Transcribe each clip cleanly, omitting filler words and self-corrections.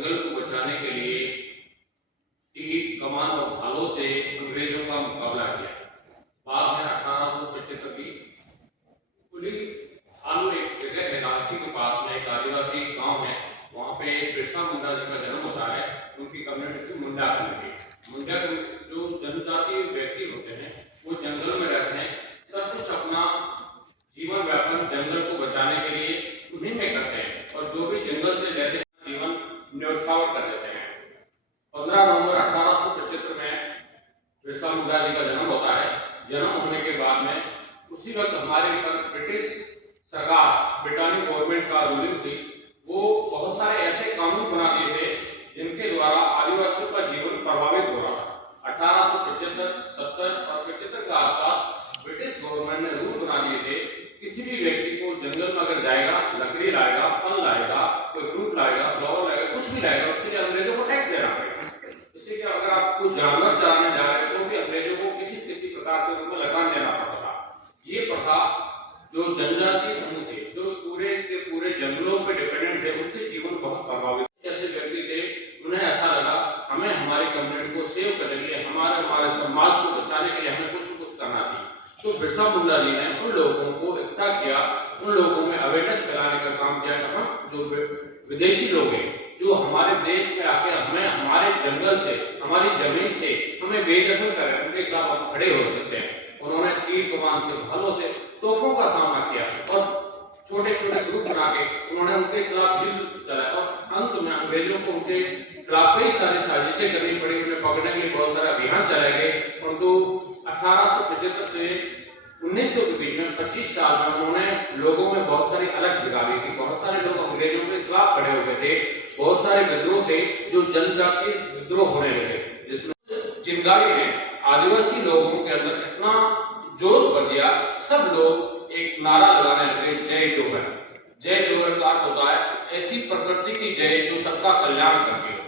जंगल को बचाने के लिए तीर कमान और भालों से अंग्रेजों का मुकाबला किया। बाद में 1875 की खुली भालू एक जगह है रांची के पास में, एक आदिवासी गांव है, वहाँ पे बिरसा मुंडा जी का जन्म होता है। उनकी कम्युनिटी मुंडा कम्युनिटी, मुंडा जो जनजातीय व्यक्ति होते हैं वो जंगल में रहते हैं, सब कुछ अपना जीवन व्यापन जंगल को बचाने के लिए उन्हीं में करते हैं, और जो भी जंगल से रहते हैं जीवन न्यौछावर कर देते हैं। 15 नवंबर 1875 में बिरसा मुंडा जी का जन्म होता है। जन्म होने के बाद में उसी वक्त हमारे ऊपर ब्रिटिश सरकार, ब्रिटानिक गवर्नमेंट का रूलिंग थी, वो बहुत सारे ऐसे कानून बना दिए थे जिनके द्वारा आदिवासियों का जीवन प्रभावित हो रहा था। 1875, 70 और 75 के आसपास ब्रिटिश गवर्नमेंट ने रूल बना दिए थे, किसी भी व्यक्ति को जंगल में अगर जाएगा, लकड़ी लाएगा, फल लाएगा, कोई फ्रूट लाएगा, फ्लावर लाएगा, कुछ भी लाएगा, उसके लिए अंग्रेजों को टैक्स देना पड़ेगा। इससे कि अगर आप कोई जानवर चराने जा रहे हैं तो भी अंग्रेजों को किसी प्रकार के रूप में लगान देना पड़ता था। ये प्रथा जो जनजातीय समूह थे, जो पूरे के पूरे जंगलों पर डिपेंडेंट थे, उनके जीवन बहुत प्रभावित ऐसे व्यक्ति थे। उन्हें ऐसा लगा हमें हमारी कम्युनिटी को सेव करने के लिए, हमारे समाज को बचाने के लिए हमें कुछ करना चाहिए। तो बिरसा मुंडा जी ने उन लोगों को इकट्ठा किया, उन लोगों में अवेयरनेस फैलाने का काम किया कि हम जो विदेशी लोग हैं जो हमारे देश में आके हमें हमारे जंगल से, हमारी जमीन से हमें बेदखल कर रहे हैं, उनके खिलाफ हम खड़े हो सकते हैं। उन्होंने तीर कमान से, भालों से, तोपों का सामना किया और छोटे छोटे ग्रुप बना के उन्होंने उनके खिलाफ युद्ध चलाया, और अंत में अंग्रेजों को उनके खिलाफ कई सारी साजिशें करनी पड़ी। उन्हें पकड़ने के लिए बहुत सारे अभियान चलाए गए, परंतु 1875 से 1900 के बीच में 25 साल में उन्होंने लोगों में बहुत सारी अलग जगाई थी। बहुत सारे लोग अंग्रेजों के खिलाफ खड़े हो गए थे, बहुत सारे विद्रोह थे जो जनजातीय विद्रोह होने लगे, जिसमें चिंगारी ने आदिवासी लोगों के अंदर इतना जोश भर दिया, सब लोग एक नारा लगाने लगे, जय जोहर। जय जोहर का अर्थ होता है ऐसी प्रकृति की जय जो सबका कल्याण करती हो।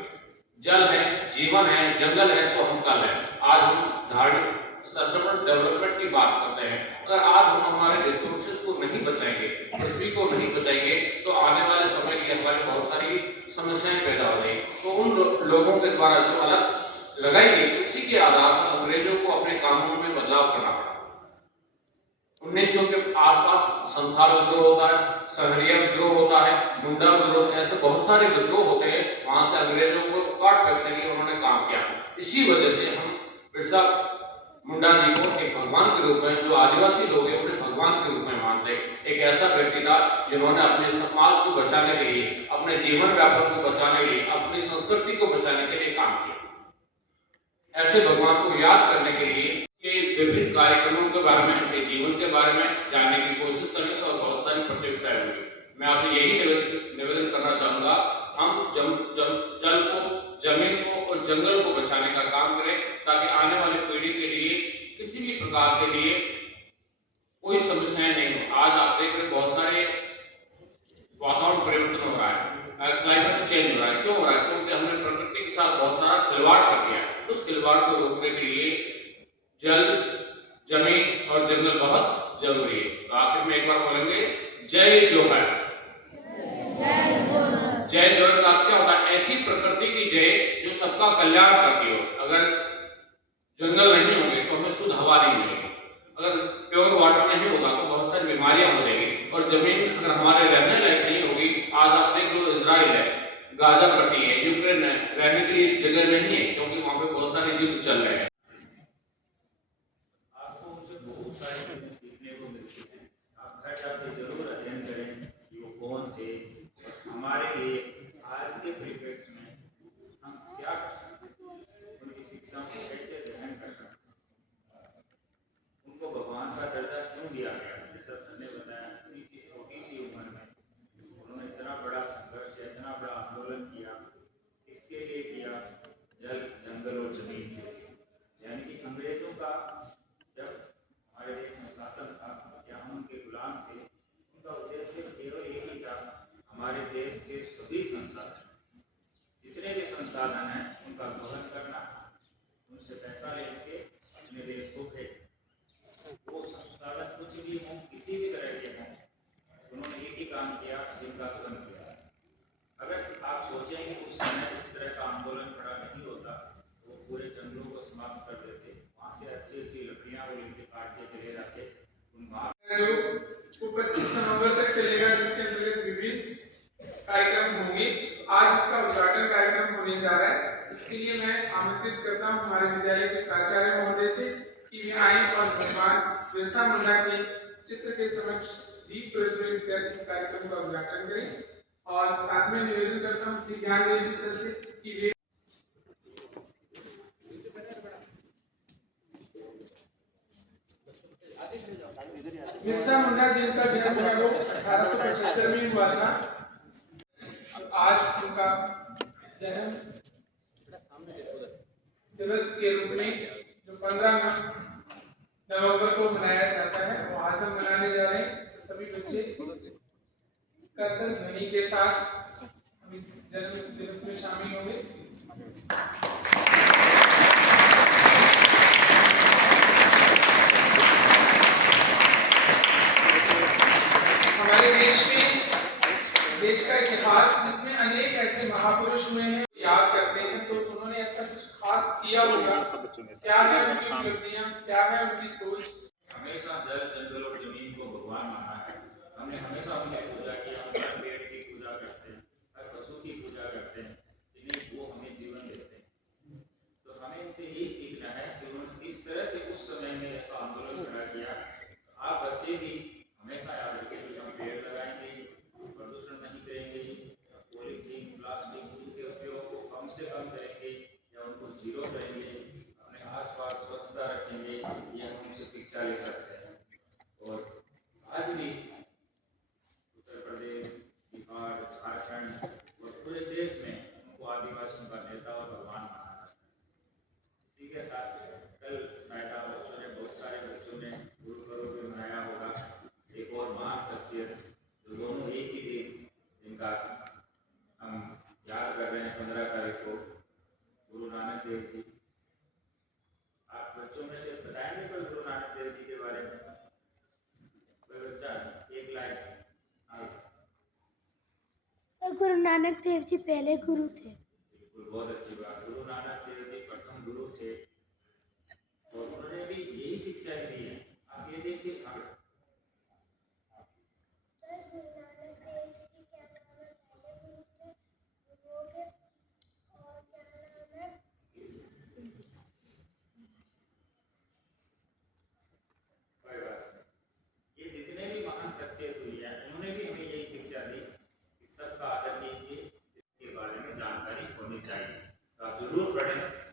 जल है, जीवन है, जंगल है तो हम कल है। आज हम धार्मिक सस्टेनेबल डेवलपमेंट की बात करते हैं। अगर आज हम हमारे रिसोर्सेज को नहीं बचाएंगे, पृथ्वी को नहीं बचाएंगे, तो आने वाले समय की हमारी बहुत सारी समस्याएं पैदा हो जाएंगी। तो उन लोगों के द्वारा जो अलग लगाई गई, उसी के आधार पर अंग्रेजों को अपने कानून में बदलाव करना पड़ा। 1900 के आसपास संथाल विद्रोह होता है, सहरिया विद्रोह होता है, मुंडा विद्रोह, ऐसे बहुत सारे विद्रोह होते हैं। वहां से अंग्रेजों को काट फेंकने के लिए उन्होंने काम किया। इसी वजह से हम बिरसा मुंडा जी को एक भगवान के रूप में, जो आदिवासी लोग हैं उन्हें भगवान के रूप में मानते हैं। एक ऐसा व्यक्ति था जिन्होंने अपने समाज को बचाने के लिए, अपने जीवन व्यापन को बचाने के लिए, अपनी संस्कृति को बचाने के लिए काम किया। ऐसे भगवान को याद करने के लिए के विभिन्न कार्यक्रमों के बारे में, अपने जीवन के बारे में जानने की कोशिश करेंगे और बहुत सारी प्रतियोगिताएं होंगी। मैं आपसे यही निवेदन करना चाहूंगा, हम जल को, जमीन को और जंगल को बचाने का काम करें, ताकि आने वाली पीढ़ी के लिए किसी भी प्रकार के लिए कोई समस्याएं नहीं हो। आज आप देख रहे बहुत सारे वातावरण परिवर्तन हो रहा है, क्लाइमेट चेंज हो रहा है। क्यों हो रहा है? क्योंकि हमने प्रकृति के साथ बहुत सारा खिलवाड़ कर दिया। उस खिलवाड़ को रोकने के लिए जल, जमीन और जंगल बहुत जरूरी है। तो आखिर में एक बार बोलेंगे, जय जोहर। जय जोहर का क्या होता है? ऐसी प्रकृति की जय जो सबका कल्याण करती हो। अगर जंगल नहीं होंगे तो हमें शुद्ध हवा नहीं मिलेगी, अगर प्योर वाटर नहीं होगा तो बहुत सारी बीमारियां हो जाएंगी, और जमीन अगर हमारे रहने लायक नहीं होगी। आज आप देख लो, इजराइल है, गाजा पट्टी है, यूक्रेन है, रहने के लिए जगह नहीं है, क्योंकि वहां पे बहुत सारे युद्ध चल रहे हैं। सीखने को मिलती है। आप घर जाके जरूर अध्ययन करें कि वो कौन थे, हमारे लिए आज के परिप्रेक्ष्य में हम क्या कर सकते हैं, उनकी शिक्षा को कैसे ग्रहण कर सकते हैं, उनको भगवान का दर्जा क्यों दिया गया। जैसा सर ने बताया, इतनी छोटी सी उम्र में उन्होंने इतना बड़ा संघर्ष, इतना बड़ा आंदोलन किया। इसके लिए किया, जल, जंगल और जमीन के लिए। यानी कि अंग्रेजों का जब हमारे देश में शासन था या हम उनके गुलाम थे, उनका उद्देश्य केवल एक ही था, हमारे देश के सभी संसाधन, जितने भी संसाधन हैं उनका दोहन करना, उनसे पैसा लेके अपने देश को भेजना। वो संसाधन कुछ भी हों, किसी भी तरह के हों, उन्होंने एक ही काम किया, जिनका दोहन किया। अगर आप सोचेंगे उस समय इस तरह का आंदोलन खड़ा नहीं होता वो पूरे जंगलों को समाप्त कर देते, वहाँ से अच्छी अच्छी लकड़ियाँ वो लेके काट के चले जाते। जो वो 25 नवंबर तक चलेगा, जिसके अंतर्गत विभिन्न कार्यक्रम होंगे। आज इसका उद्घाटन कार्यक्रम होने जा रहा है। इसके लिए मैं आमंत्रित करता हूं हमारे विद्यालय के प्राचार्य महोदय से कि वे आए और भगवान बिरसा मुंडा के चित्र के समक्ष दीप प्रज्वलित कर इस कार्यक्रम का उद्घाटन करें। और साथ में निवेदन करता हूं श्री ज्ञानदेव जी सर से कि वे बिरसा मुंडा जी का जन्म है वो 1875 में हुआ था। आज उनका जन्म दिवस के रूप में जो 15 नवंबर को मनाया जाता है, वो आज हम मनाने जा रहे हैं। तो सभी बच्चे करतल ध्वनि के साथ हम इस जन्म दिवस में शामिल होंगे। हमारे देश का इतिहास जिसमें अनेक ऐसे महापुरुष हुए हैं, याद करते हैं तो उन्होंने ऐसा कुछ खास किया होगा। क्या है उनकी उपलब्धियां, क्या है उनकी सोच। हमेशा जल जंगल और जमीन को भगवान माना है। हमने हमेशा उनकी पूजा किया, हर पेड़ की पूजा करते हैं, हर पशु की पूजा करते हैं, जिन्हें वो हमें जीवन देते हैं। तो हमें इनसे यही सीखना है कि उन्होंने किस तरह से उस समय में ऐसा आंदोलन खड़ा किया। आप बच्चे भी हमेशा याद रखें कि हम पेड़ लगाएंगे, प्रदूषण नहीं करेंगे, पॉलीथीन प्लास्टिक के उपयोग को कम से कम करेंगे या उनको जीरो करेंगे, अपने आसपास स्वच्छता रखेंगे। ये हम उनसे शिक्षा ले सकते हैं। और आज भी उत्तर प्रदेश, बिहार, झारखंड और पूरे देश में उनको आदिवासियों का नेता और भगवान माना जाता है। इसी के साथ कल नायडा बच्चों ने, बहुत सारे बच्चों ने गुरु पर्व भी मनाया होगा। एक और महान शख्सियत जो दोनों एक ही दिन, जिनका हम याद कर रहे हैं 15 तारीख को, गुरु नानक देव जी। आप बच्चों में से बताएंगे कोई गुरु नानक देव जी के बारे में? कोई बच्चा एक लाइन? सर, गुरु नानक देव जी पहले गुरु थे। बिल्कुल, बहुत अच्छी बात। गुरु नानक देव जी प्रथम गुरु थे और उन्होंने भी यही शिक्षा दी है। आप ये देखिए, ये जितने भी महान शख्सियत हुई है, उन्होंने भी हमें यही शिक्षा दी कि सबका आदर कीजिए, इसके बारे में जानकारी होनी चाहिए। तो आप जरूर पढ़ें।